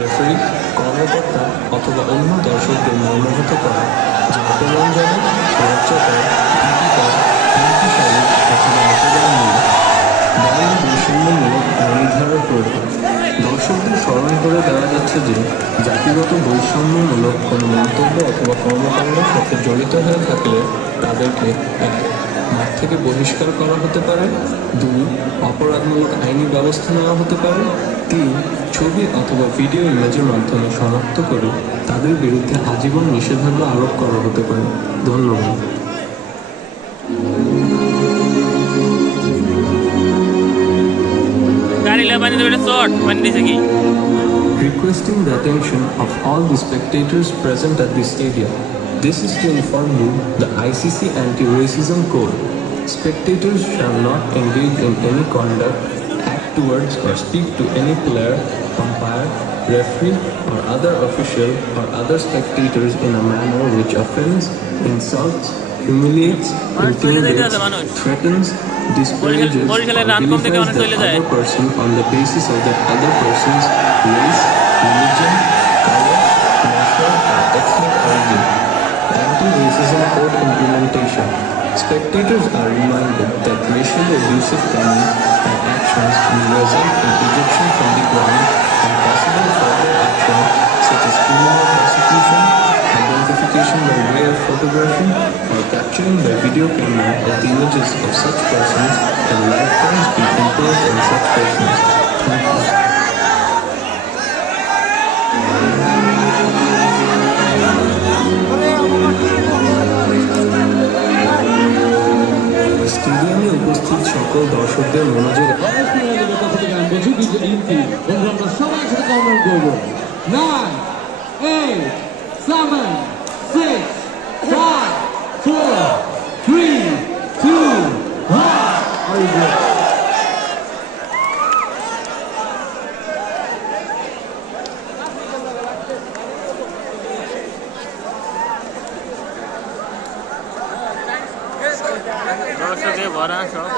Referee, কর্মকর্তা অথবা অন্য দর্শকদের মর্মাহত করা, যা অপমানজনক, লজ্জাকর, ভীতিকর, হুমকিশালী অথবা অপমাননীয়। বর্ণ বৈষম্যমূলক নির্ধারণ প্রয়োজন। দর্শকদের স্মরণ করে দেওয়া যাচ্ছে যে জাতিগত বৈষম্যমূলক কোনো মন্তব্য অথবা কর্মকাণ্ডের সাথে জড়িত হয়ে থাকলে তাদেরকে 1. মাঠ থেকে বহিষ্কার করা হতে পারে, 2. অপরাধমূলক আইনি ব্যবস্থা নেওয়া হতে পারে, 3. ছবি অথবা ভিডিও ইমেজের মাধ্যমে শনাক্ত করে তাদের বিরুদ্ধে আজীবন নিষেধাজ্ঞা আরোপ করা হতে পারে। ধন্যবাদ। Requesting the attention of all the spectators present at the stadium. This is to inform you the ICC Anti-Racism Code. Spectators shall not engage in any conduct, act towards or speak to any player, umpire, referee or other official or other spectators in a manner which offends, insults, humiliates, intimidates, threatens, disparages, or vilifies the other person on the basis of that other person's race, religion, color, national or ethnic origin. Anti-Racism Code Implementation. Spectators are reminded that racially abusive comments and actions will result in ejection from the ground and possible further action such as criminal prosecution, identification by way of photography, or capturing by video camera of the images of such persons and lifetimes be imposed on such persons. Thank you. স্টেডিয়ামে উপস্থিত সকল দর্শকদের মনোযোগ। সবাই সাথে comment করবো। 9, 8, 7, 6, 5, 4, 3, 2, 1. দর্শকে ভরা সব